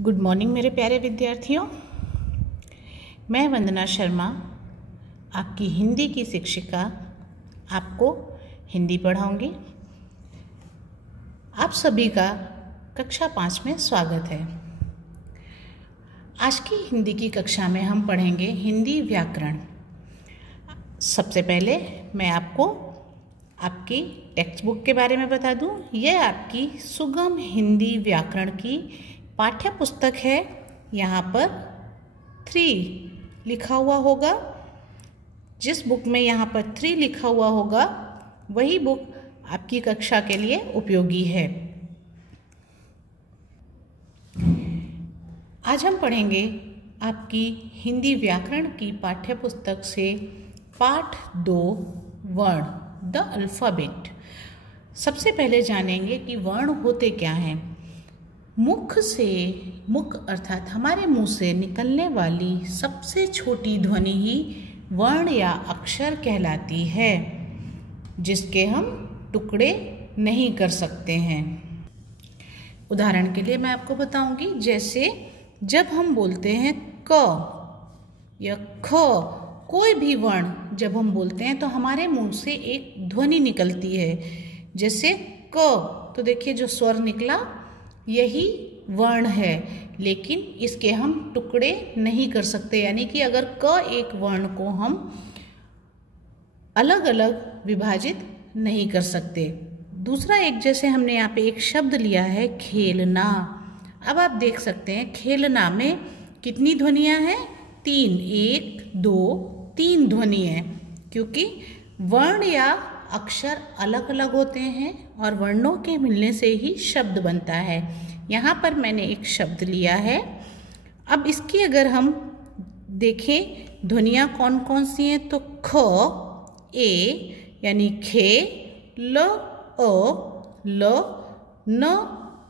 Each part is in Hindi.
गुड मॉर्निंग मेरे प्यारे विद्यार्थियों। मैं वंदना शर्मा, आपकी हिंदी की शिक्षिका, आपको हिंदी पढ़ाऊंगी। आप सभी का कक्षा 5 में स्वागत है। आज की हिंदी की कक्षा में हम पढ़ेंगे हिंदी व्याकरण। सबसे पहले मैं आपको आपकी टेक्स्ट बुक के बारे में बता दूं। यह आपकी सुगम हिंदी व्याकरण की पाठ्य पुस्तक है। यहाँ पर 3 लिखा हुआ होगा। जिस बुक में यहाँ पर 3 लिखा हुआ होगा वही बुक आपकी कक्षा के लिए उपयोगी है। आज हम पढ़ेंगे आपकी हिंदी व्याकरण की पाठ्य पुस्तक से पाठ 2 वर्ण, द अल्फ़ाबेट। सबसे पहले जानेंगे कि वर्ण होते क्या हैं। मुख अर्थात हमारे मुंह से निकलने वाली सबसे छोटी ध्वनि ही वर्ण या अक्षर कहलाती है, जिसके हम टुकड़े नहीं कर सकते हैं। उदाहरण के लिए मैं आपको बताऊंगी, जैसे जब हम बोलते हैं क या ख, कोई भी वर्ण जब हम बोलते हैं तो हमारे मुंह से एक ध्वनि निकलती है। जैसे क, तो देखिए जो स्वर निकला यही वर्ण है, लेकिन इसके हम टुकड़े नहीं कर सकते। यानी कि अगर क एक वर्ण को हम अलग अलग विभाजित नहीं कर सकते। दूसरा एक, जैसे हमने यहाँ पे एक शब्द लिया है खेलना। अब आप देख सकते हैं खेलना में कितनी ध्वनियाँ हैं? 3, 1, 2, 3 ध्वनि है, क्योंकि वर्ण या अक्षर अलग अलग होते हैं और वर्णों के मिलने से ही शब्द बनता है। यहाँ पर मैंने एक शब्द लिया है। अब इसकी अगर हम देखें ध्वनियाँ कौन कौन सी हैं, तो ख, ए यानी खे, ल, अ, ल, न,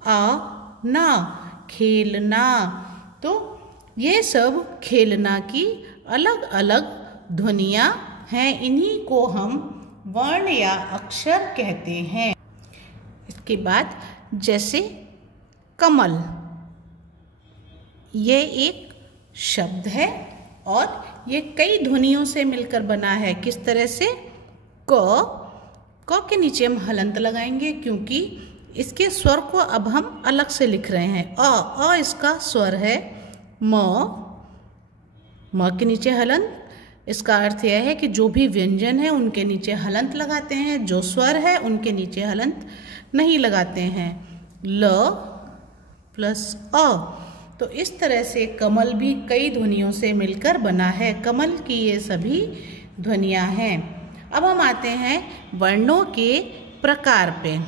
आ, ना, खेलना। तो ये सब खेलना की अलग अलग ध्वनियाँ हैं। इन्हीं को हम वर्ण या अक्षर कहते हैं। इसके बाद जैसे कमल, ये एक शब्द है और ये कई ध्वनियों से मिलकर बना है। किस तरह से? क के नीचे हम हलंत लगाएंगे, क्योंकि इसके स्वर को अब हम अलग से लिख रहे हैं। अ इसका स्वर है। म के नीचे हलंत। इसका अर्थ यह है कि जो भी व्यंजन है उनके नीचे हलंत लगाते हैं, जो स्वर है उनके नीचे हलंत नहीं लगाते हैं। ल प्लस अ। तो इस तरह से कमल भी कई ध्वनियों से मिलकर बना है। कमल की ये सभी ध्वनियाँ हैं। अब हम आते हैं वर्णों के प्रकार पे।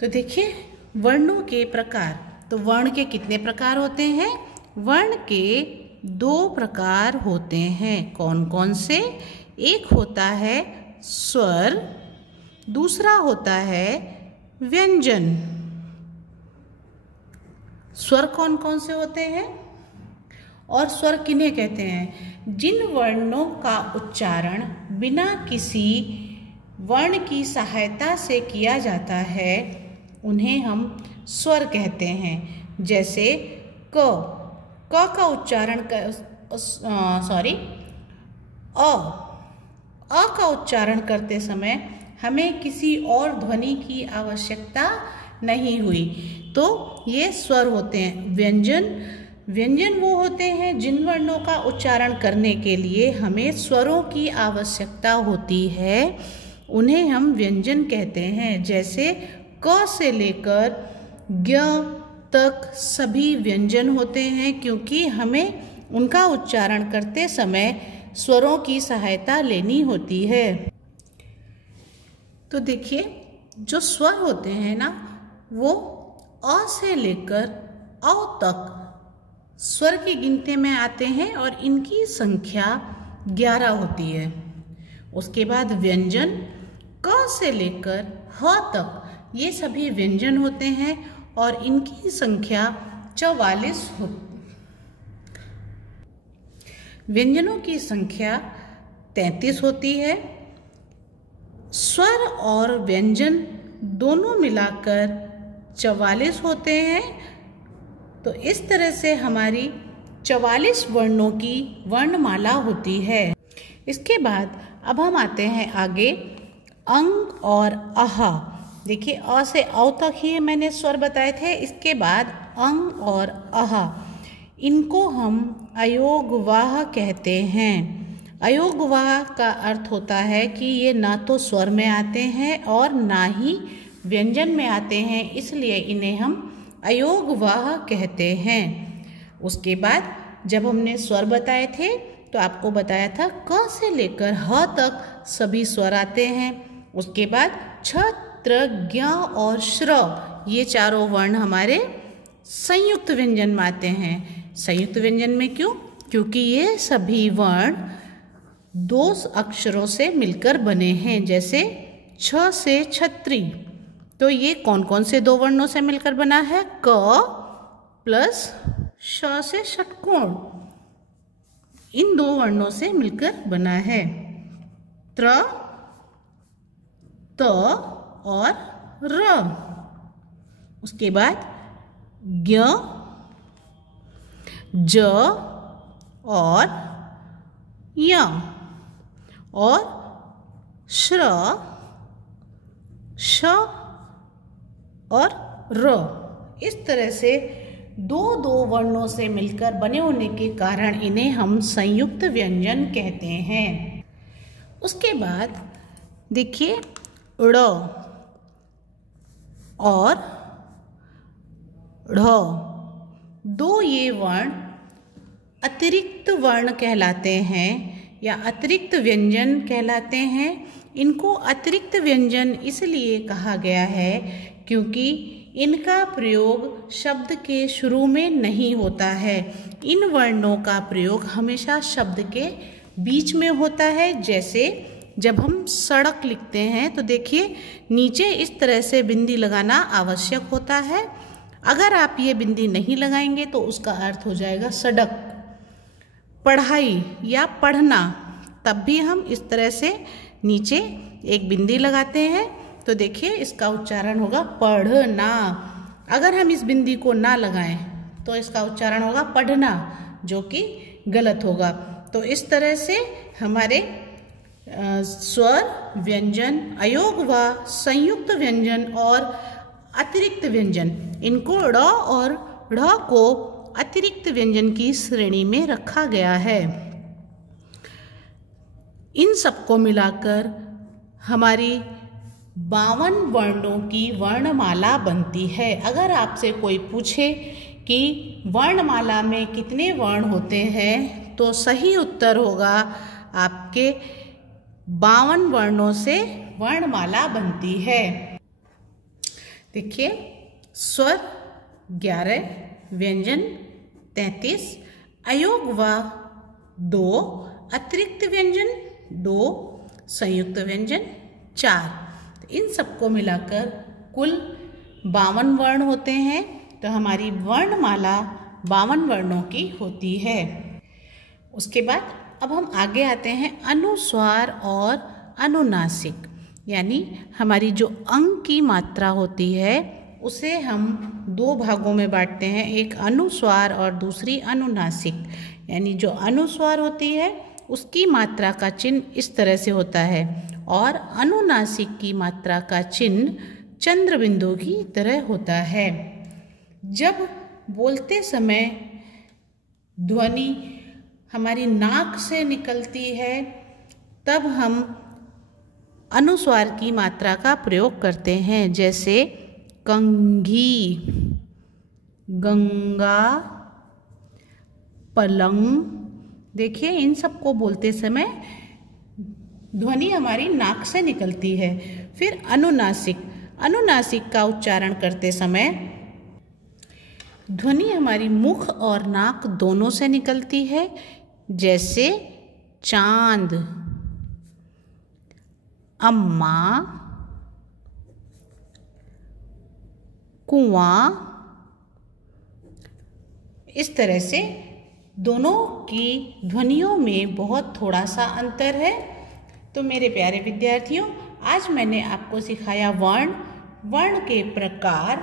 तो देखिए वर्णों के प्रकार। तो वर्ण के कितने प्रकार होते हैं? वर्ण के 2 प्रकार होते हैं। कौन कौन से? एक होता है स्वर, दूसरा होता है व्यंजन। स्वर कौन कौन से होते हैं और स्वर किन्हें कहते हैं? जिन वर्णों का उच्चारण बिना किसी वर्ण की सहायता से किया जाता है उन्हें हम स्वर कहते हैं। जैसे क का उच्चारण अ का उच्चारण करते समय हमें किसी और ध्वनि की आवश्यकता नहीं हुई, तो ये स्वर होते हैं। व्यंजन वो होते हैं जिन वर्णों का उच्चारण करने के लिए हमें स्वरों की आवश्यकता होती है, उन्हें हम व्यंजन कहते हैं। जैसे क से लेकर ज्ञ तक सभी व्यंजन होते हैं, क्योंकि हमें उनका उच्चारण करते समय स्वरों की सहायता लेनी होती है। तो देखिए जो स्वर होते हैं ना, वो अ से लेकर औ तक स्वर की गिनती में आते हैं और इनकी संख्या 11 होती है। उसके बाद व्यंजन क से लेकर ह तक ये सभी व्यंजन होते हैं और इनकी संख्या 44 होती। व्यंजनों की संख्या 33 होती है। स्वर और व्यंजन दोनों मिलाकर 44 होते हैं। तो इस तरह से हमारी 44 वर्णों की वर्णमाला होती है। इसके बाद अब हम आते हैं आगे अंग और आहा। देखिए अ से औ तक ही मैंने स्वर बताए थे। इसके बाद अंग और आहा, इनको हम अयोगवाह कहते हैं। अयोगवाह का अर्थ होता है कि ये ना तो स्वर में आते हैं और ना ही व्यंजन में आते हैं, इसलिए इन्हें हम अयोगवाह कहते हैं। उसके बाद जब हमने स्वर बताए थे तो आपको बताया था क से लेकर ह तक सभी स्वर आते हैं। उसके बाद छ, त्र, ज्ञ और श्र, ये चारों वर्ण हमारे संयुक्त व्यंजन में आते हैं। संयुक्त व्यंजन में क्यों? क्योंकि ये सभी वर्ण 2 अक्षरों से मिलकर बने हैं। जैसे छ से छत्री, तो ये कौन कौन से 2 वर्णों से मिलकर बना है? क प्लस श से षटकोण, इन 2 वर्णों से मिलकर बना है। त्र, त और र। उसके बाद ज्ञ, ज और य और श्र, श और र। इस तरह से 2 वर्णों से मिलकर बने होने के कारण इन्हें हम संयुक्त व्यंजन कहते हैं। उसके बाद देखिए ड़ और ढ़, 2 ये वर्ण अतिरिक्त वर्ण कहलाते हैं या अतिरिक्त व्यंजन कहलाते हैं। इनको अतिरिक्त व्यंजन इसलिए कहा गया है क्योंकि इनका प्रयोग शब्द के शुरू में नहीं होता है। इन वर्णों का प्रयोग हमेशा शब्द के बीच में होता है। जैसे जब हम सड़क लिखते हैं तो देखिए नीचे इस तरह से बिंदी लगाना आवश्यक होता है। अगर आप ये बिंदी नहीं लगाएंगे तो उसका अर्थ हो जाएगा सड़क। पढ़ाई या पढ़ना, तब भी हम इस तरह से नीचे एक बिंदी लगाते हैं। तो देखिए इसका उच्चारण होगा पढ़ना। अगर हम इस बिंदी को ना लगाएं तो इसका उच्चारण होगा पढ़ना, जो कि गलत होगा। तो इस तरह से हमारे स्वर, व्यंजन, अयोगवाह, संयुक्त व्यंजन और अतिरिक्त व्यंजन, इनको ड़ और ढ़ को अतिरिक्त व्यंजन की श्रेणी में रखा गया है। इन सबको मिलाकर हमारी 52 वर्णों की वर्णमाला बनती है। अगर आपसे कोई पूछे कि वर्णमाला में कितने वर्ण होते हैं तो सही उत्तर होगा आपके 52 वर्णों से वर्णमाला बनती है। देखिए स्वर 11, व्यंजन 33, अयोगवाह 2, अतिरिक्त व्यंजन 2, संयुक्त व्यंजन 4। इन सबको मिलाकर कुल 52 वर्ण होते हैं। तो हमारी वर्णमाला 52 वर्णों की होती है। उसके बाद अब हम आगे आते हैं अनुस्वार और अनुनासिक, यानी हमारी जो अंग की मात्रा होती है उसे हम 2 भागों में बांटते हैं, एक अनुस्वार और दूसरी अनुनासिक। यानी जो अनुस्वार होती है उसकी मात्रा का चिन्ह इस तरह से होता है और अनुनासिक की मात्रा का चिन्ह चंद्र बिंदु की तरह होता है। जब बोलते समय ध्वनि हमारी नाक से निकलती है तब हम अनुस्वार की मात्रा का प्रयोग करते हैं। जैसे कंघी, गंगा, पलंग। देखिए इन सबको बोलते समय ध्वनि हमारी नाक से निकलती है। फिर अनुनासिक, अनुनासिक का उच्चारण करते समय ध्वनि हमारी मुख और नाक दोनों से निकलती है। जैसे चांद, अम्मा, कुआं। इस तरह से दोनों की ध्वनियों में बहुत थोड़ा सा अंतर है। तो मेरे प्यारे विद्यार्थियों, आज मैंने आपको सिखाया वर्ण, वर्ण के प्रकार,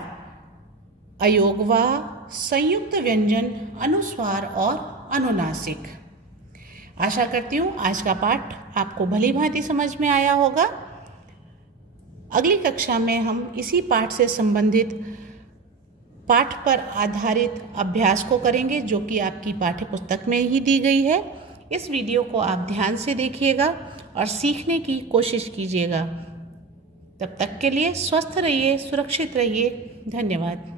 अयोगवा, संयुक्त व्यंजन, अनुस्वार और अनुनासिक। आशा करती हूँ आज का पाठ आपको भली भांति समझ में आया होगा। अगली कक्षा में हम इसी पाठ से संबंधित पाठ पर आधारित अभ्यास को करेंगे, जो कि आपकी पाठ्य पुस्तक में ही दी गई है। इस वीडियो को आप ध्यान से देखिएगा और सीखने की कोशिश कीजिएगा। तब तक के लिए स्वस्थ रहिए, सुरक्षित रहिए। धन्यवाद।